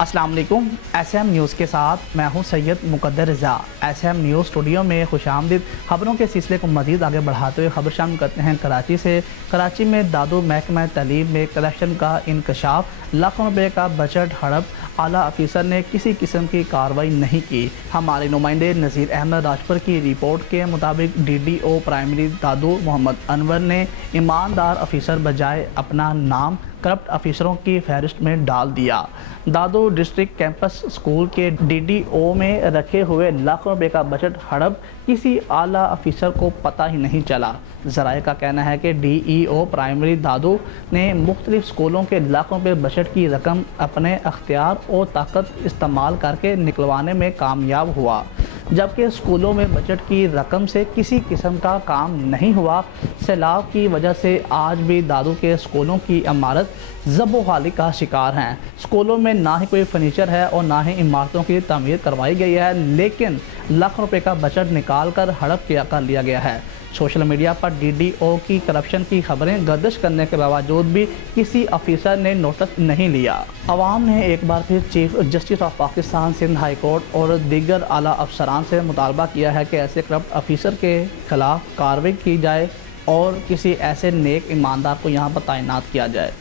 अस्सलाम वालेकुम। SM news के साथ मैं हूं सैयद मुकद्दर रज़ा। SM न्यूज़ स्टूडियो में खुशामदीद। खबरों के सिलसिले को मज़ीद आगे बढ़ाते हुए खबर शामिल करते हैं कराची से। कराची में दादू महकमा तालीम में करप्शन का इंकशाफ, लाखों रुपए का बजट हड़प, आला अफीसर ने किसी किस्म की कार्रवाई नहीं की। हमारे नुमाइंदे नज़ीर अहमद राजपुर की रिपोर्ट के मुताबिक DDO प्राइमरी दादू मोहम्मद अनवर ने ईमानदार अफीसर बजाय अपना नाम करप्ट अफीसरों की फहरिस्त में डाल दिया। दादू डिस्ट्रिक्ट कैंपस स्कूल के DDO में रखे हुए लाखों रुपए का बजट हड़प किसी आला अफीसर को पता ही नहीं चला। ज़राए का कहना है कि DEO प्राइमरी दादू ने मुख्तलिफ स्कूलों के लाखों रुपए बजट की रकम अपने अख्तियार और ताकत इस्तेमाल करके निकलवाने में कामयाब हुआ, जबकि स्कूलों में बजट की रकम से किसी किस्म का काम नहीं हुआ। सैलाब की वजह से आज भी दादू के स्कूलों की इमारत ज़बो-खाली का शिकार हैं। स्कूलों में ना ही कोई फर्नीचर है और ना ही इमारतों की तामीर करवाई गई है, लेकिन लाखों रुपए का बजट निकाल कर हड़प कर लिया गया है। सोशल मीडिया पर DDO की करप्शन की खबरें गर्दिश करने के बावजूद भी किसी अफीसर ने नोटिस नहीं लिया। अवाम ने एक बार फिर chief justice of Pakistan, Sindh high court और दीगर आला अफसरान से मुतालबा किया है कि ऐसे करप्ट अफीसर के खिलाफ कार्रवाई की जाए और किसी ऐसे नेक ईमानदार को यहाँ पर तैनात किया जाए।